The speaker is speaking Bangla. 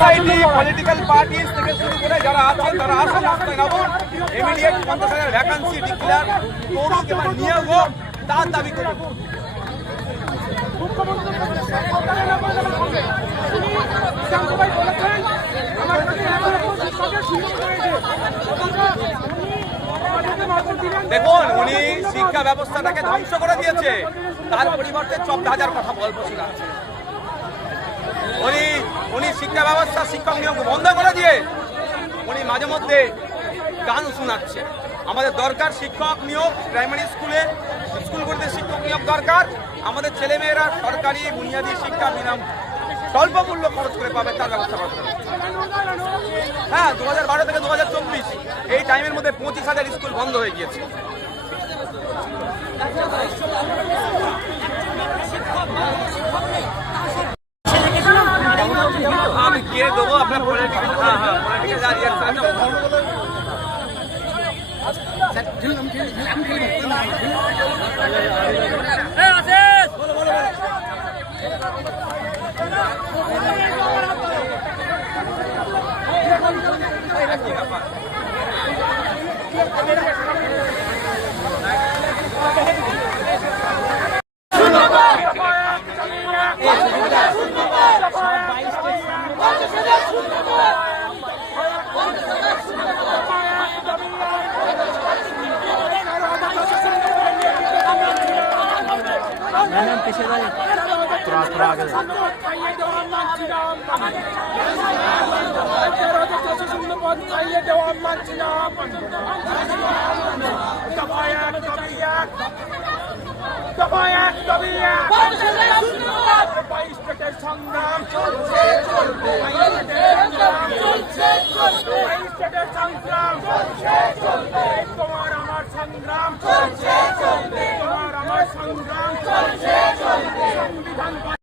পলিটিক্যাল পার্টি থেকে শুরু করে যারা আছেন তারা আসল রাস্তায় নামুন, ইমিডিয়েট 50,000 ভ্যাকান্সি ডিক্লেয়ার করুক এবং নিয়োগ হোক তার দাবি করুন। দেখুন, উনি শিক্ষা ব্যবস্থাটাকে ধ্বংস করে দিয়েছে, তার পরিবর্তে 14,000 কথা বলছিল। উনি শিক্ষা ব্যবস্থা শিক্ষক নিয়োগ বন্ধ করে দিয়ে উনি মাঝে মধ্যে গান শোনাচ্ছে। আমাদের দরকার শিক্ষক নিয়োগ, প্রাইমারি স্কুলগুলিতে শিক্ষক নিয়োগ দরকার। আমাদের ছেলেমেয়েরা সরকারি বুনিয়াদী শিক্ষা স্বল্প মূল্য খরচ করে পাবে তার ব্যবস্থা করতে হবে। হ্যাঁ, 2012 থেকে 2024 এই টাইমের মধ্যে 25,000 স্কুল বন্ধ হয়ে গিয়েছে। আমি গিয়ে দেবো আপনার पीछे थोड़ा आगे সংগ্রাম তোমার আমার সংগ্রাম চলছে, তোমার আমার সংগ্রাম চলছে।